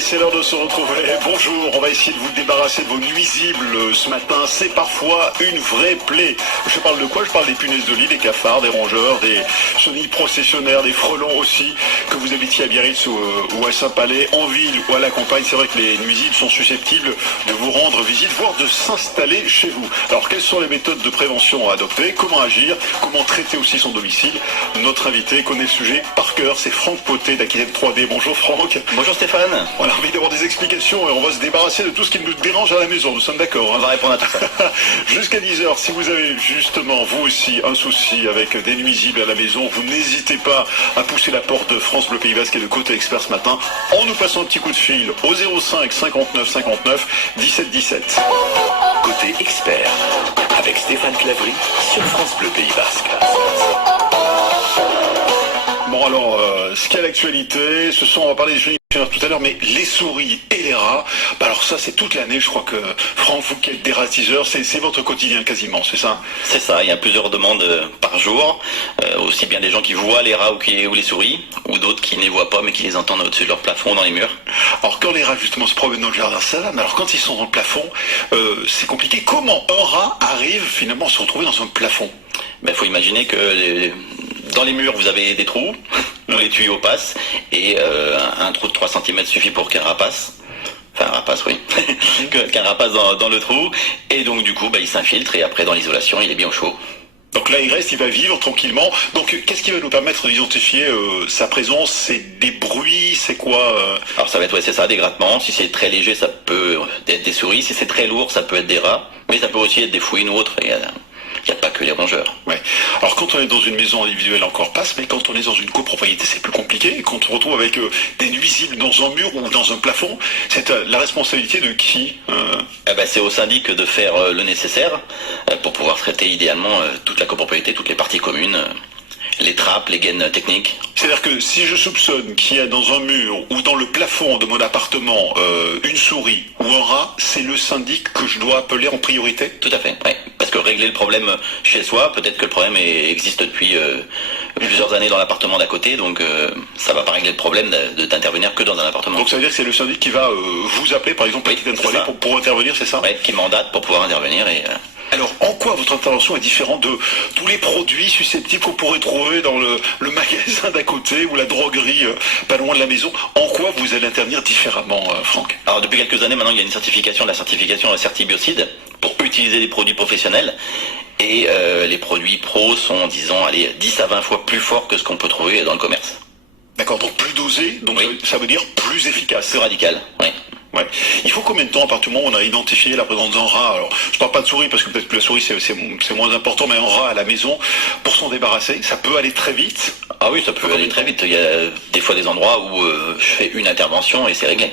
Et c'est l'heure de se retrouver. Bonjour, on va essayer de vous débarrasser de vos nuisibles ce matin. C'est parfois une vraie plaie. Je parle de quoi? Je parle des punaises de lit, des cafards, des rongeurs, des chenilles processionnaires, des frelons aussi. Que vous habitiez à Biarritz ou à Saint-Palais, en ville ou à la campagne, c'est vrai que les nuisibles sont susceptibles de vous rendre visite, voire de s'installer chez vous. Alors quelles sont les méthodes de prévention à adopter? Comment agir? Comment traiter aussi son domicile? Notre invité connaît le sujet par cœur, c'est Franck Potet d'Aquitaine 3D. Bonjour Franck. Bonjour Stéphane. On a envie d'avoir des explications et on va se débarrasser de tout ce qui nous dérange à la maison, nous sommes d'accord, hein? On va répondre à tout ça. Jusqu'à 10h, si vous avez justement, vous aussi, un souci avec des nuisibles à la maison, vous n'hésitez pas à pousser la porte de France Bleu Pays Basque et de Côté Expert ce matin, en nous passant un petit coup de fil au 05 59 59 17 17. Côté Expert, avec Stéphane Clavry sur France Bleu Pays Basque. Bon alors, ce qui est à l'actualité, on va parler des chenilles tout à l'heure, mais les souris et les rats, bah alors ça c'est toute l'année, je crois que Franck, vous qui êtes dératiseur, c'est votre quotidien quasiment, c'est ça? C'est ça, il y a plusieurs demandes par jour, aussi bien des gens qui voient les rats ou les souris, ou d'autres qui ne les voient pas mais qui les entendent au-dessus de leur plafond dans les murs. Alors quand les rats justement se promènent dans le jardin, ça va, mais alors quand ils sont dans le plafond, c'est compliqué. Comment un rat arrive finalement à se retrouver dans un plafond? Il faut imaginer que dans les murs vous avez des trous, où les tuyaux passent, et un trou de 3 cm suffit pour qu'un rat passe. Enfin, un rat passe, oui. Qu'un rat passe dans le trou, et donc du coup, il s'infiltre, et après dans l'isolation, il est bien au chaud. Donc là, il reste, il va vivre tranquillement. Donc qu'est-ce qui va nous permettre d'identifier sa présence? C'est des bruits, c'est quoi Alors ça va être, c'est ça, des grattements. Si c'est très léger, ça peut être des souris. Si c'est très lourd, ça peut être des rats. Mais ça peut aussi être des fouines ou autres. Il n'y a pas que les rongeurs. Ouais. Alors quand on est dans une maison individuelle encore passe, mais quand on est dans une copropriété c'est plus compliqué. Et quand on se retrouve avec des nuisibles dans un mur ou dans un plafond, c'est la responsabilité de qui? C'est au syndic de faire le nécessaire pour pouvoir traiter idéalement toute la copropriété, toutes les parties communes, les trappes, les gaines techniques. C'est-à-dire que si je soupçonne qu'il y a dans un mur ou dans le plafond de mon appartement une souris ou un rat, c'est le syndic que je dois appeler en priorité? Tout à fait, oui. Parce que régler le problème chez soi, peut-être que le problème existe depuis plusieurs années dans l'appartement d'à côté, donc ça va pas régler le problème d'intervenir que dans un appartement. Donc ça veut dire que c'est le syndic qui va vous appeler, par exemple, pour intervenir, c'est ça? Oui, qui mandate pour pouvoir intervenir et... Alors, en quoi votre intervention est différente de tous les produits susceptibles qu'on pourrait trouver dans le magasin d'à côté ou la droguerie pas loin de la maison? En quoi vous allez intervenir différemment, Franck? Alors, depuis quelques années, maintenant, il y a une certification, la certification Certibiocide, pour utiliser des produits professionnels. Et les produits pros sont, disons, 10 à 20 fois plus forts que ce qu'on peut trouver dans le commerce. D'accord, donc plus dosé, donc oui. Ça veut dire plus efficace. Plus radical, oui. Ouais. Il faut combien de temps à partir du moment où on a identifié la présence d'un rat? Alors, je parle pas de souris parce que peut-être que la souris c'est moins important, mais un rat à la maison, pour s'en débarrasser, ça peut aller très vite? Ah oui, ça peut aller très vite. Il y a des fois des endroits où je fais une intervention et c'est réglé.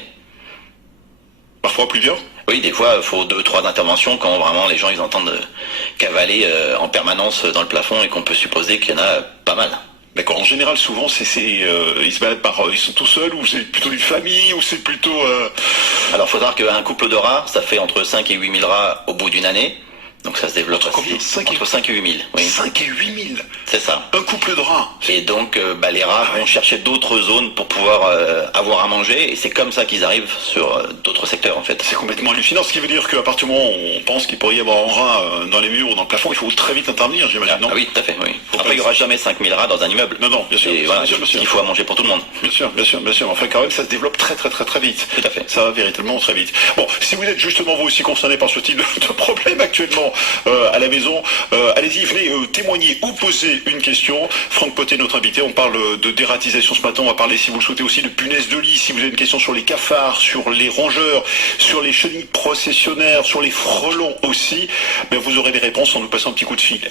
Parfois plusieurs? Oui, des fois, il faut 2-3 interventions quand vraiment les gens ils entendent cavaler en permanence dans le plafond et qu'on peut supposer qu'il y en a pas mal. D'accord. En général, souvent, ils se baladent ils sont tout seuls, ou c'est plutôt une famille, ou c'est plutôt... Alors, il faut savoir qu'un couple de rats, ça fait entre 5 et 8 000 rats au bout d'une année. Donc ça se développe entre 5 et 8 000. Oui. 5 et 8 000? C'est ça. Un couple de rats. Et donc les rats vont chercher d'autres zones pour pouvoir avoir à manger. Et c'est comme ça qu'ils arrivent sur d'autres secteurs en fait. C'est complètement hallucinant. Ce qui veut dire qu'à partir du moment où on pense qu'il pourrait y avoir un rat dans les murs ou dans le plafond, il faut très vite intervenir, j'imagine, non? Ah oui, tout à fait. Oui. Après, il n'y aura jamais 5 000 rats dans un immeuble. Non, bien sûr. Bien sûr. Il faut à manger pour tout le monde. Bien sûr. Enfin, quand même, ça se développe très vite. Tout à fait. Ça va véritablement très vite. Bon, si vous êtes justement vous aussi concerné par ce type de problème actuellement à la maison, allez-y, venez témoigner ou poser une question. Franck Potet, notre invité, on parle de dératisation ce matin, on va parler, si vous le souhaitez, aussi de punaises de lit, si vous avez une question sur les cafards, sur les rongeurs, sur les chenilles processionnaires, sur les frelons aussi, vous aurez des réponses en nous passant un petit coup de fil.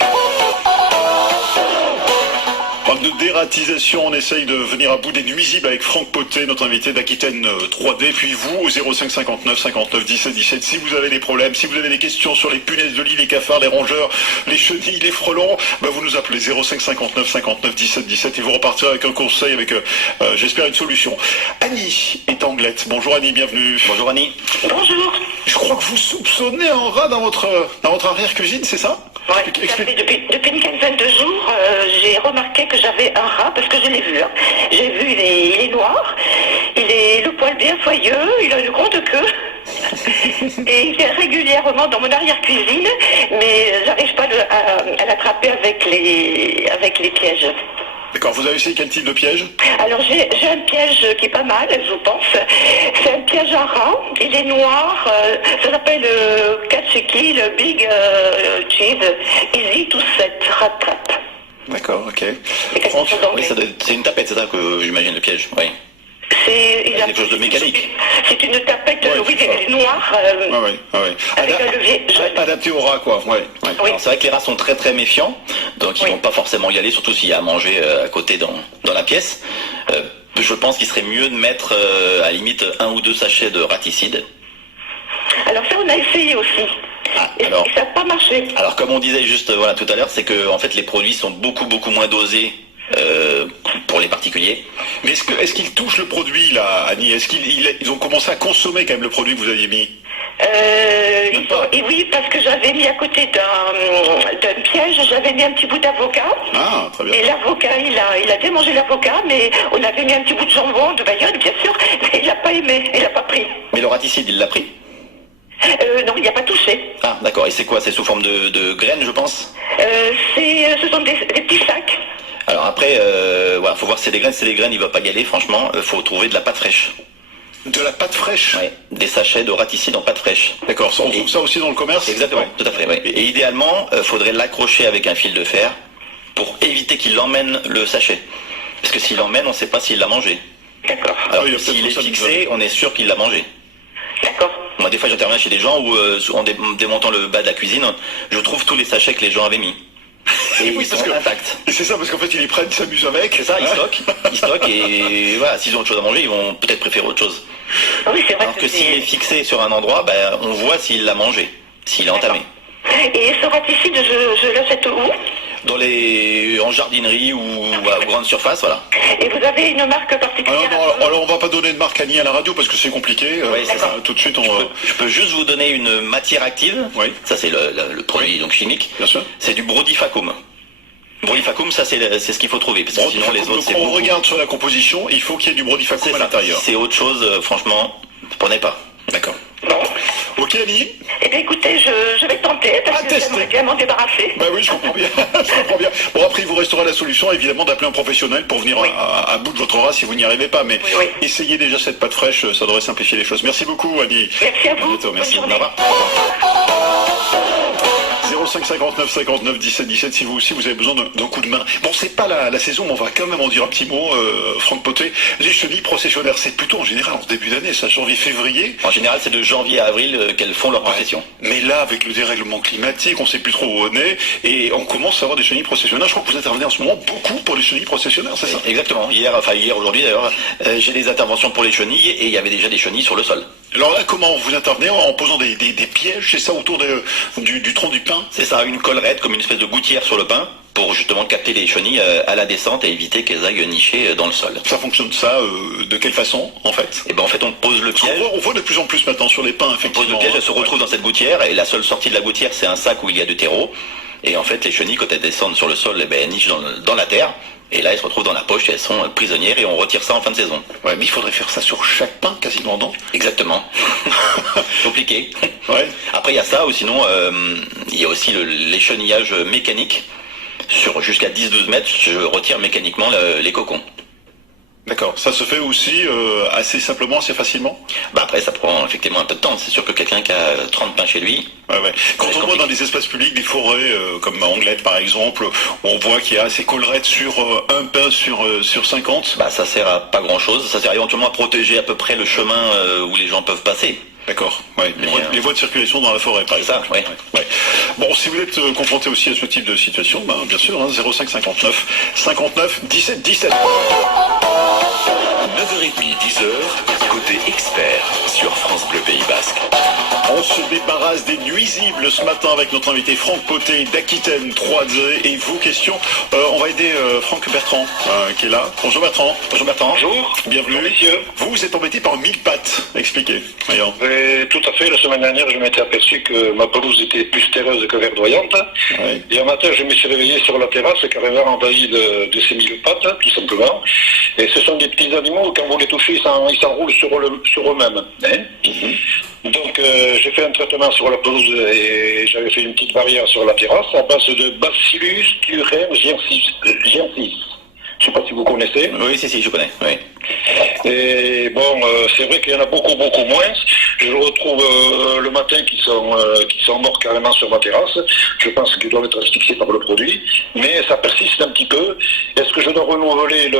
De dératisation, on essaye de venir à bout des nuisibles avec Franck Potet, notre invité d'Aquitaine 3D, puis vous au 05 59 59 17 17 si vous avez des problèmes, si vous avez des questions sur les punaises de lit, les cafards, les rongeurs, les chenilles, les frelons, vous nous appelez 05 59 59 17 17 et vous repartirez avec un conseil, avec j'espère une solution. Annie est Anglette. Bonjour Annie, bienvenue. Bonjour Annie. Bonjour. Je crois que vous soupçonnez un rat dans votre arrière-cuisine, c'est ça? Oui, depuis une quinzaine de jours, j'ai remarqué que j'avais un rat, parce que je l'ai vu. Hein. J'ai vu, il est noir, Il est le poil bien soyeux, il a une grande queue. Et il vient régulièrement dans mon arrière-cuisine, mais j'arrive pas à l'attraper avec les pièges. D'accord, vous avez essayé quel type de piège? Alors j'ai un piège qui est pas mal, je pense. C'est un piège à rat, il est noir, ça s'appelle Katseki, le Big Cheese, Easy to Set, Rat Trap. D'accord, ok. C'est quelque chose Oui, d'anglais. c'est une tapette, c'est ça que j'imagine le piège. Oui. C'est quelque chose de mécanique. C'est une tapette, Ouais, oui, c'est ça. elle est noire, Ouais. avec un levier jaune. Adapté au rat, quoi. Ouais. Oui. Alors, c'est vrai que les rats sont très très méfiants, donc ils Oui. vont pas forcément y aller, surtout s'il y a à manger à côté dans la pièce. Je pense qu'il serait mieux de mettre à la limite 1 ou 2 sachets de raticide. Alors ça, on a essayé aussi. Et alors- ça n'a pas marché. Alors comme on disait juste tout à l'heure, c'est que en fait les produits sont beaucoup moins dosés pour les particuliers. Mais est-ce qu'il touche le produit, là, Annie? Est-ce qu'ils ont commencé à consommer quand même le produit que vous aviez mis? Et oui, parce que j'avais mis à côté d'un piège, j'avais mis un petit bout d'avocat. Ah, très bien. Et l'avocat, il a démangé l'avocat, mais on avait mis un petit bout de jambon, de bagnole, bien sûr, mais il n'a pas aimé, il n'a pas pris. Mais le raticide, il l'a pris? Non, il n'a pas touché. Ah d'accord, et c'est quoi? C'est sous forme de graines, je pense? Ce sont des petits sacs. Alors après, voilà, faut voir si c'est des graines, il va pas y aller, franchement, faut trouver de la pâte fraîche. De la pâte fraîche? Ouais, des sachets de raticide en pâte fraîche. D'accord, on Et- trouve ça aussi dans le commerce? Exactement, Ouais. tout à fait. Ouais. Et idéalement, faudrait l'accrocher avec un fil de fer pour éviter qu'il emmène le sachet. Parce que s'il l'emmène, on ne sait pas s'il l'a mangé. D'accord, Alors Ah, il y a que peut-être s'il est ça, fixé, on est sûr qu'il l'a mangé. d'accord. Moi, des fois, j'interviens chez des gens où, en démontant le bas de la cuisine, je trouve tous les sachets que les gens avaient mis. Et Oui, ils parce sont que- intacts. Et c'est ça, parce qu'en fait, ils les prennent, ils s'amusent avec. C'est ça, Hein? ils stockent et voilà, s'ils ont autre chose à manger, ils vont peut-être préférer autre chose. Oui, c'est vrai Alors que que s'il est fixé sur un endroit, ben, on voit s'il l'a mangé, s'il est entamé. Et ce raticide, je l'achète où? En jardinerie ou à grande surface, voilà. Et vous avez une marque Alors, particulière? non, alors, on va pas donner de marque Annie à la radio parce que c'est compliqué. Oui, c'est ça. Tout de suite, Je peux juste vous donner une matière active. Oui. Ça, c'est le produit donc chimique. Bien sûr. C'est du brodifacoum. Brodifacoum, ça, c'est ce qu'il faut trouver. Parce que Bon, sinon, les donc, autres, c'est on beaucoup. regarde sur la composition, il faut qu'il y ait du brodifacoum à ça. l'intérieur. C'est autre chose, franchement, prenez pas. D'accord. Bon. Ok, Annie? Eh bien, écoutez, je vais tenter, parce que tester. j'aimerais bien m'en débarrasser. Bah oui, je comprends bien. Je comprends bien. Bon, après, il vous restera la solution, évidemment, d'appeler un professionnel pour venir Oui. à bout de votre rat si vous n'y arrivez pas. Mais Oui. essayez déjà cette pâte fraîche, ça devrait simplifier les choses. Merci beaucoup, Annie. Merci à vous. bientôt, merci. Bonne Au journée. revoir. 05 59 59 17 17 si vous aussi vous avez besoin d'un coup de main. Bon, c'est pas la saison, mais on va quand même en dire un petit mot, Franck Potet. Les chenilles processionnaires, c'est plutôt en général en ce début d'année, ça, janvier-février. En général, c'est de janvier à avril qu'elles font leur procession. Mais là, avec le dérèglement climatique, on sait plus trop où on est, et on commence à avoir des chenilles processionnaires. Je crois que vous intervenez en ce moment beaucoup pour les chenilles processionnaires, c'est ça? Exactement. Hier, aujourd'hui d'ailleurs, j'ai des interventions pour les chenilles et il y avait déjà des chenilles sur le sol. Alors là, comment vous intervenez? En posant des pièges, c'est ça, autour du tronc du pin? C'est ça, une collerette comme une espèce de gouttière sur le pain pour justement capter les chenilles à la descente et éviter qu'elles aillent nicher dans le sol. Ça fonctionne ça, de quelle façon, en fait? Et ben en fait, on pose le Parce qu'on piège. on voit de plus en plus maintenant sur les pins, On pose effectivement. le piège, elle se retrouve dans cette gouttière et la seule sortie de la gouttière, c'est un sac où il y a de terreau. Et en fait, les chenilles, quand elles descendent sur le sol, eh ben, elles nichent dans la terre. Et là, elles se retrouvent dans la poche et elles sont prisonnières et on retire ça en fin de saison. Ouais, mais il faudrait faire ça sur chaque pain, quasiment, non? Exactement. Compliqué. Ouais. Après, il y a ça, ou sinon, il y a aussi l'échenillage mécanique. Sur jusqu'à 10-12 mètres, je retire mécaniquement les cocons. D'accord. Ça se fait aussi assez simplement, assez facilement? Bah après, ça prend effectivement un peu de temps. C'est sûr que quelqu'un qui a 30 pains chez lui, Ouais, ouais. Quand C'est on voit compliqué. dans des espaces publics des forêts comme à Anglette par exemple, où on voit qu'il y a ces collerettes sur un pain sur 50. bah ça sert à pas grand chose. Ça sert éventuellement à protéger à peu près le chemin où les gens peuvent passer. D'accord. Ouais. Mais, Les voies de circulation dans la forêt par C'est ça, exemple. ouais. Ouais. Bon, si vous êtes confronté aussi à ce type de situation, ben, bien sûr, 05 59 59 17 17. 9h30, 10h, côté expert sur France Bleu Pays Basque. On se débarrasse des nuisibles ce matin avec notre invité Franck Potet d'Aquitaine 3D et vos questions. On va aider Franck Bertrand qui est là. Bonjour Bertrand. Bonjour Bertrand. Bonjour. Bienvenue. Bonjour, messieurs. Vous êtes embêté par un mille-pattes. Expliquez. Voyons. Tout à fait, la semaine dernière, je m'étais aperçu que ma pelouse était plus terreuse que verdoyante. Ouais. Et un matin, je me suis réveillé sur la terrasse, carrément envahi de ces mille pattes, tout simplement. Et ce sont des petits animaux, quand vous les touchez, ils s'enroulent sur eux-mêmes. Hein. Donc j'ai fait un traitement sur la pelouse et j'avais fait une petite barrière sur la terrasse à base de Bacillus thuringiensis. Je ne sais pas si vous connaissez. Oui, si, je connais. Oui. Et bon, c'est vrai qu'il y en a beaucoup moins. Je le retrouve le matin qui sont morts carrément sur ma terrasse. Je pense qu'ils doivent être asphyxiés par le produit. Mais ça persiste un petit peu. Est-ce que je dois renouveler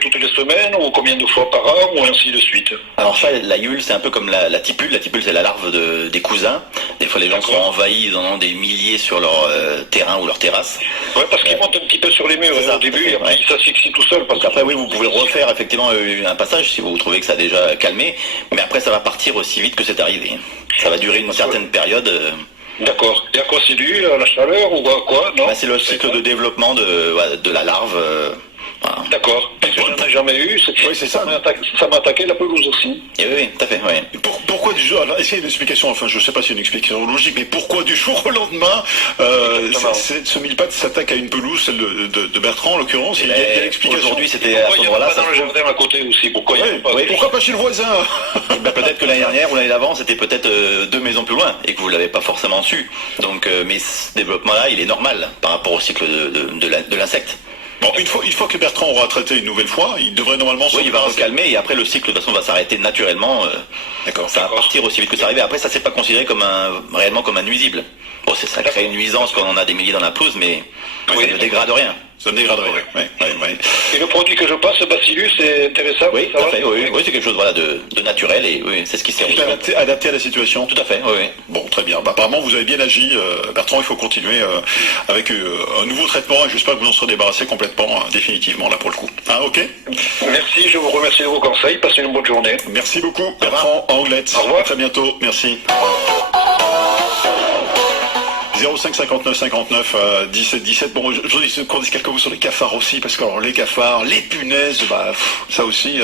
toutes les semaines ou combien de fois par an ou ainsi de suite? Alors ça, la yule, c'est un peu comme la tipule. La tipule, c'est la larve des cousins. Des fois, les gens sont envahis, ils en ont des milliers sur leur terrain ou leur terrasse. Oui, parce qu'ils montent un petit peu sur les murs Ça, au début et après ils s'asphyxient tout seul. Donc après, oui, vous pouvez refaire effectivement un passage si vous trouvez que ça a déjà calmé. Mais après, ça va partir aussi vite que c'est arrivé. Ça va durer une certaine période. D'accord. Et à quoi c'est dû? À la chaleur ou à quoi? Non. C'est le cycle de développement de la larve. Voilà. D'accord. Parce que j'en ai jamais eu. Oui, c'est ça. Ça m'a attaqué la pelouse aussi. Et oui, tout à fait. Oui. Pourquoi du jour, alors est-ce qu'il y a une explication, enfin je ne sais pas s'il y a une explication logique, mais pourquoi du jour au lendemain ce mille-pattes s'attaque à une pelouse, celle de Bertrand en l'occurrence? Il y a une explication. Aujourd'hui, c'était à ce moment-là. Dans le jardin à côté aussi. Pourquoi il y a pas Pourquoi pas chez le voisin? Peut-être que l'année dernière ou l'année d'avant, c'était peut-être 2 maisons plus loin et que vous l'avez pas forcément su. Donc, mais ce développement-là, il est normal par rapport au cycle de l'insecte. Bon, une fois que Bertrand aura traité une nouvelle fois, il devrait normalement se il va recalmer et après le cycle de toute façon va s'arrêter naturellement. D'accord. Ça va partir aussi vite que ça arrive. Après, ça c'est pas considéré réellement comme un nuisible. Bon, ça crée une nuisance quand on a des milliers dans la pelouse, mais ça ne dégrade rien. Ça ne dégrade rien. Oui. Et le produit que je passe, Bacillus, c'est intéressant. Oui, tout à fait. Oui, c'est quelque chose de naturel et oui, c'est ce qui s'est adapté à la situation. Tout à fait. Oui. Bon, très bien. Apparemment, vous avez bien agi, Bertrand. Il faut continuer avec un nouveau traitement et j'espère que vous en serez débarrassé complètement, définitivement là pour le coup. Ok. Merci. Je vous remercie de vos conseils. Passez une bonne journée. Merci beaucoup, Bertrand Anglette. Au revoir. À très bientôt. Merci. 05 59 59 17 17. Bon, je voudrais qu'on dise quelques mots sur les cafards aussi, parce que alors, les cafards, les punaises, ça aussi,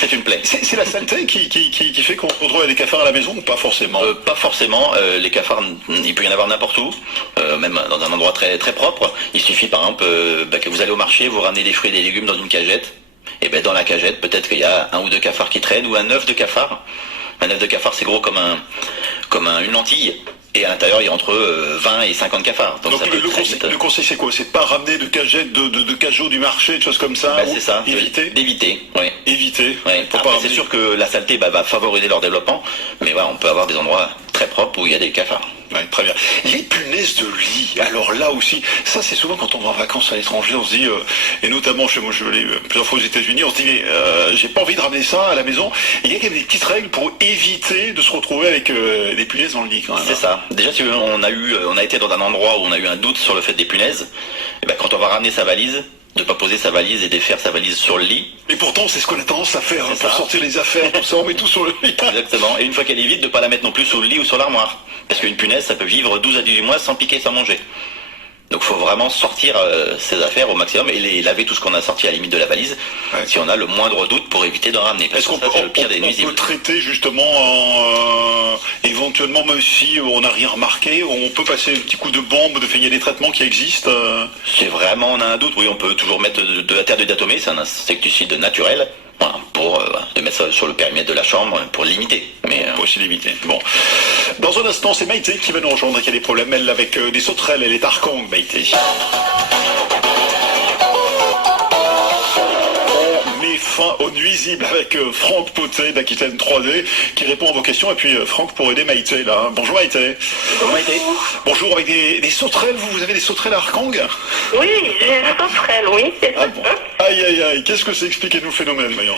c'est une plaie. C'est la saleté qui fait qu'on retrouve des cafards à la maison ou pas forcément? Pas forcément. Les cafards, il peut y en avoir n'importe où, même dans un endroit très très propre. Il suffit par exemple que vous allez au marché, vous ramenez des fruits et des légumes dans une cagette. Et dans la cagette, peut-être qu'il y a 1 ou 2 cafards qui traînent ou un œuf de cafard. Un œuf de cafard, c'est gros comme une lentille. Et à l'intérieur, il y a entre 20 et 50 cafards. Donc ça le conseil, c'est quoi? C'est pas ramener de cagettes, de cajots du marché, de choses comme ça? C'est ça. D'éviter. Oui. Éviter. Ouais. C'est sûr que la saleté va favoriser leur développement, mais on peut avoir des endroits très propres où il y a des cafards. Ouais, très bien. Les punaises de lit, alors là aussi, ça c'est souvent quand on va en vacances à l'étranger, on se dit, et notamment chez moi, je l'ai plusieurs fois aux États-Unis, on se dit, j'ai pas envie de ramener ça à la maison. Et il y a quand même des petites règles pour éviter de se retrouver avec des punaises dans le lit quand même. C'est ça. Déjà, si on a été dans un endroit où on a eu un doute sur le fait des punaises, quand on va ramener sa valise, de ne pas poser sa valise et défaire sa valise sur le lit. Et pourtant, c'est ce qu'on a tendance à faire, pour sortir les affaires, tout ça, on met tout sur le lit. Exactement. Et une fois qu'elle est vide, de ne pas la mettre non plus sous le lit ou sur l'armoire. Parce qu'une punaise, ça peut vivre 12 à 18 mois sans piquer, sans manger. Donc il faut vraiment sortir ses affaires au maximum et les laver tout ce qu'on a sorti à la limite de la valise, si on a le moindre doute pour éviter d'en ramener. Est-ce qu'on peut traiter justement éventuellement, même si on n'a rien remarqué, on peut passer un petit coup de bombe, il y a des traitements qui existent C'est vraiment, on a un doute, oui, on peut toujours mettre de la terre de diatomée, c'est un insecticide naturel. Pour de mettre ça sur le périmètre de la chambre pour limiter. Pour aussi limiter. Bon. Dans un instant, c'est Maïté qui va nous rejoindre et qui a des problèmes, elle, avec des sauterelles. Elle est Arkang, Maïté. Fin aux nuisibles avec Franck Potet d'Aquitaine 3D qui répond à vos questions et puis Franck pour aider Maïté là. Bonjour Maïté. Bonjour Maïté. Bonjour, avec des sauterelles, vous avez des sauterelles à Arkang? Oui, j'ai des sauterelles, oui. Ah bon. Aïe, qu'est-ce que c'est? Expliquez-nous le phénomène, voyons.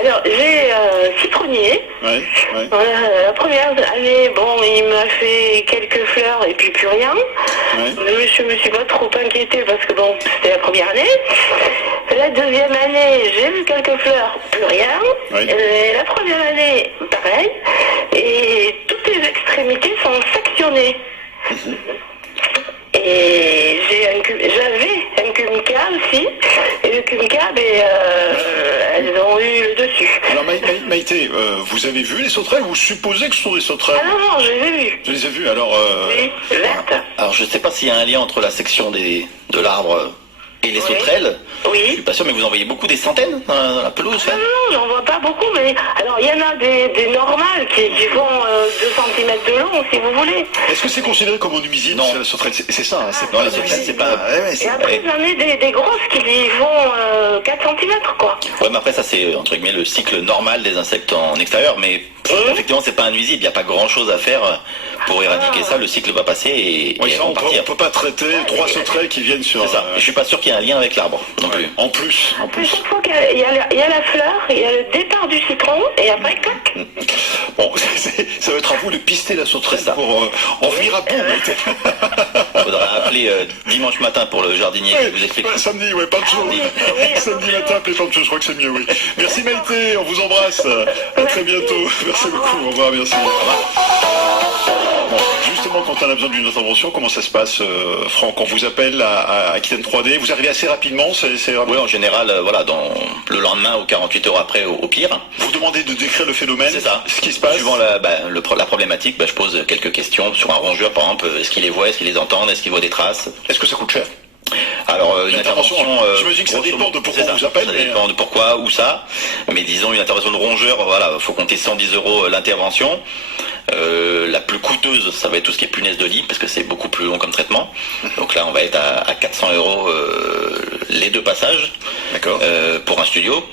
Alors, j'ai citronnier. Ouais. Voilà, la première année, il m'a fait quelques fleurs et puis plus rien. Ouais. Je me suis pas trop inquiétée parce que c'était la première année. La deuxième année, j'ai vu quelques fleurs, plus rien. Oui. La troisième année, pareil. Et toutes les extrémités sont sectionnées. Et j'avais un cumica aussi. Et le Cumcab et elles ont eu le dessus. Alors Maïté, vous avez vu les sauterelles? Vous supposez que ce sont des sauterelles? Ah non, je les ai vues. Je les ai vues, alors... Oui, vertes. Alors je sais pas s'il y a un lien entre la section de l'arbre et les sauterelles. Je suis Oui. pas sûr, mais vous en voyez beaucoup, des centaines dans la pelouse. Non, non, j'en vois pas beaucoup, mais alors il y en a des normales qui font 2 cm de long, si vous voulez. Est-ce que c'est considéré comme un nuisible? Non. C'est la sauterelle, c'est ça, hein, c'est Non, pas les un sauterelles, nuisible. c'est pas... Ouais, ouais, Et c'est- après, j'en ai des grosses qui font 4 cm, quoi. Ouais, mais après ça c'est entre guillemets le cycle normal des insectes en extérieur, mais effectivement c'est pas un nuisible, il n'y a pas grand chose à faire pour éradiquer ça, le cycle va passer et Oui, elles ça, vont on partir. peut pas traiter 3 sauterelles qui viennent sur... C'est ça. Et je suis pas sûr qu'il y ait un lien avec l'arbre non plus. En plus. C'est chaque fois qu'il y a la fleur, il y a le départ du citron, et après, clac. Bon, ça va être à vous de pister la sauterelle C'est ça. pour en venir à bout. Maïté. Faudra appeler dimanche matin pour le jardinier qui vous explique. Ouais, samedi, ouais, pas de jour. Samedi matin, appelez pas de jour, je crois que c'est mieux, oui. Merci Maïté, on vous embrasse. À très bientôt. Merci beaucoup. Au revoir, merci. Au revoir. Bon, justement, quand on a besoin d'une intervention, comment ça se passe, Franck? On vous appelle à Aquitaine 3D, vous arrivez assez rapidement, c'est Oui, en général, voilà, le lendemain ou 48 heures après, au pire. Vous demandez de décrire le phénomène, C'est ça. ce qui se passe. Suivant la problématique, je pose quelques questions sur un rongeur, par exemple. Est-ce qu'il les voit, est-ce qu'il les entend, est-ce qu'il voit des traces? Est-ce que ça coûte cher? Alors, une L'intervention, intervention... j'imagine que ça grosso dépend modo, de pourquoi c'est on ça. vous appelle, Ça mais- dépend de pourquoi, où ça. Mais disons, une intervention de rongeur, voilà, faut compter 110 € l'intervention. La plus coûteuse, ça va être tout ce qui est punaise de lit, parce que c'est beaucoup plus long comme traitement. Donc là, on va être à 400 € les 2 passages. D'accord. Pour un studio.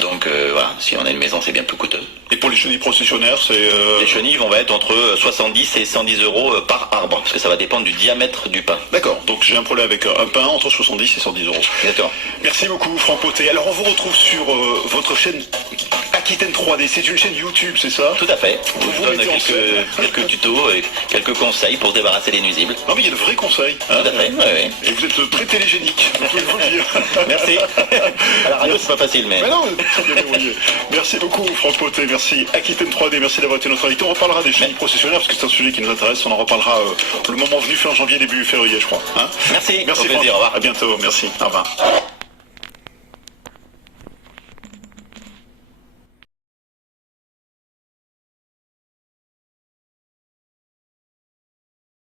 Donc voilà, si on a une maison, c'est bien plus coûteux. Et pour les chenilles processionnaires, c'est... Les chenilles vont être entre 70 et 110 € par arbre, parce que ça va dépendre du diamètre du pin. D'accord, donc j'ai un problème avec un pain entre 70 et 110 €. Exactement. Merci beaucoup Franck Poté. Alors on vous retrouve sur votre chaîne Aquitaine 3D, c'est une chaîne YouTube, c'est ça? Tout à fait. Je Vous vous donne mettez en scène. quelques tutos et quelques conseils pour se débarrasser des nuisibles. Non mais il y a de vrais conseils. hein. Tout à fait, ouais. Et vous êtes très télégénique, je peux vous le dire. Merci. À la radio, c'est pas facile, mais... Mais non, très bien débrouillé. Merci beaucoup Franck Poté, merci Aquitaine 3D, merci d'avoir été notre invité. On reparlera des chenilles processionnaires parce que c'est un sujet qui nous intéresse, on en reparlera le moment venu fin janvier, début février je crois. Hein? Merci, Merci au plaisir, Franck. au revoir. À bientôt, merci, au revoir.